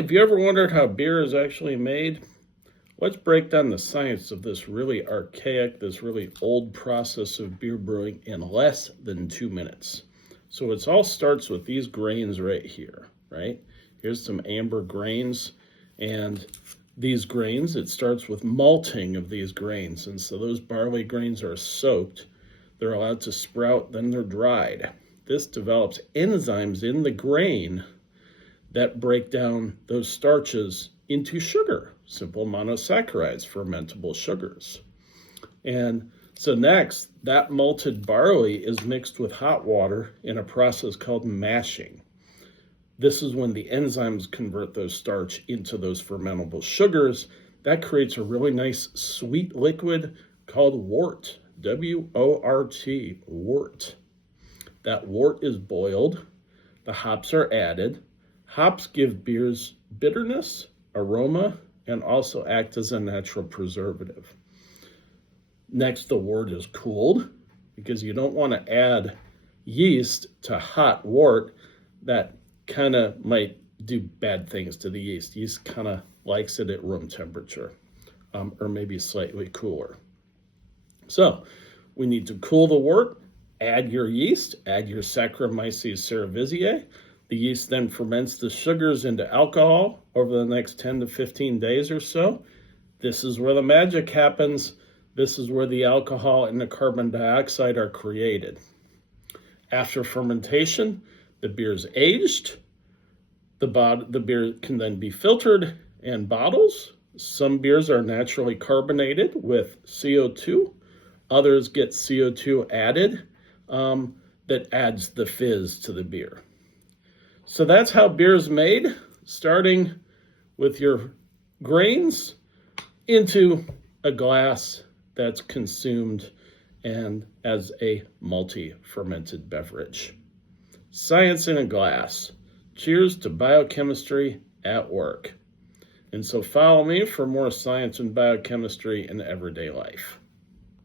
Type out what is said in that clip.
have you ever wondered how beer is actually made? Let's break down the science of this really archaic, this really old process of beer brewing in less than 2 minutes. So it all starts with these grains right here, right? Here's some amber grains, and these grains, it starts with malting of these grains. And so those barley grains are soaked, they're allowed to sprout, then they're dried. This develops enzymes in the grain that break down those starches into sugar, simple monosaccharides, fermentable sugars. And so next, that malted barley is mixed with hot water in a process called mashing. This is when the enzymes convert those starch into those fermentable sugars. That creates a really nice sweet liquid called wort, W-O-R-T, wort. That wort is boiled, the hops are added. Hops give beers bitterness, aroma, and also act as a natural preservative. Next, the wort is cooled because you don't want to add yeast to hot wort. That kind of might do bad things to the yeast. Yeast kind of likes it at room temperature, or maybe slightly cooler. So we need to cool the wort, add your yeast, add your Saccharomyces cerevisiae. The yeast then ferments the sugars into alcohol over the next 10 to 15 days or so. This is where the magic happens. This is where the alcohol and the carbon dioxide are created. After fermentation, the beer is aged. The beer can then be filtered in bottles. Some beers are naturally carbonated with CO2. Others get CO2 added that adds the fizz to the beer. So that's how beer is made, starting with your grains into a glass that's consumed and as a multi-fermented beverage. Science in a glass. Cheers to biochemistry at work. And so follow me for more science and biochemistry in everyday life.